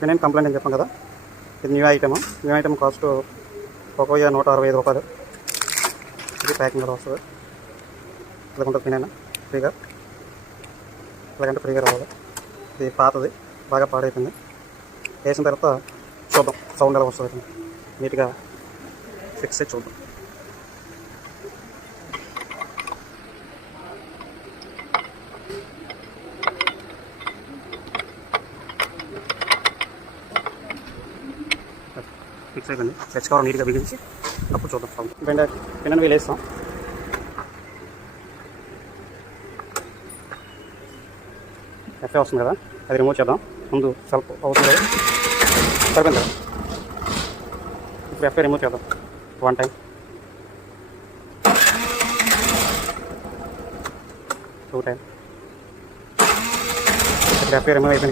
నేను కంప్లైంట్ అని చెప్పాను కదా, ఇది న్యూ ఐటమ్ కాస్ట్ 165 రూపాయలు. ఇది ప్యాకింగ్ కూడా వస్తుంది. ఇలా ఉంటుంది పిన్ ఫ్రీగా, ఇలాగంటే ఫ్రీగా రావాలి. ఇది పాతది, బాగా పాడైపోయింది. వేసిన తర్వాత చూద్దాం సౌండ్ ఎలా వస్తుంది, నీట్గా ఫిక్స్ చేసి చూద్దాం. ఫిక్స్ అయిపోయింది. ఫ్రెష్ కవర్ నీట్గా బిగించి అప్పుడు చూద్దాం సౌండ్. పిన్నని వేలేస్తాం. ఎఫ్ఏ వస్తుంది కదా, అది రిమూవ్ చేద్దాం. ముందు సెల్ఫ్ అవుతుంది కదా, సరిపోయింది కదా. ఇప్పుడు ఎఫ్ఏ రిమూవ్ చేద్దాం 1 టైం, 2 టైం. ఇప్పుడు ఎఫ్ఏ రిమూవ్ అయిపోయింది.